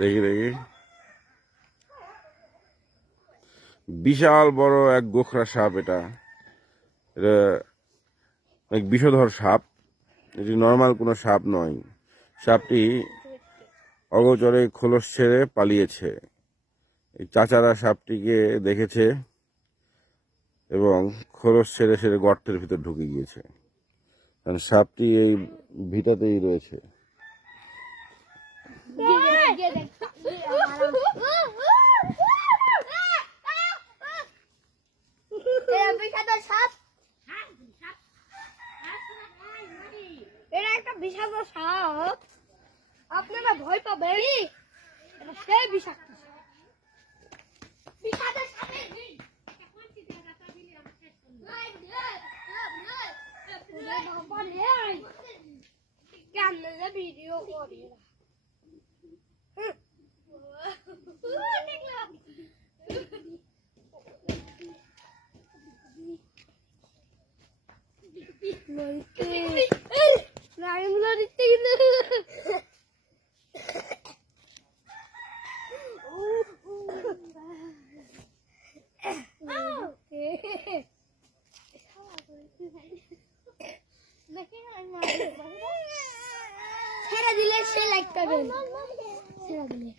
দেখি দেখি, বিশাল বড় এক গোখরা সাপ। এটা এক বিষধর সাপ, এটি নর্মাল কোনো সাপ নয়। সাপটি অগোচরে খোলস ছেড়ে পালিয়েছে। এই চাচারা সাপটিকে দেখেছে এবং খোলস ছেড়ে ছেড়ে গর্তের ভিতর ঢুকে গিয়েছে, কারণ সাপটি এই ভিটাতেই রয়েছে। এটা একটা বিষাক্ত সাপ, আপনারা ভয় পাবেন। সেই বিষাক্ত ভিডিও করি ছেড়ে দিলে সে লাইক পাবেন, ছেড়ে দিলে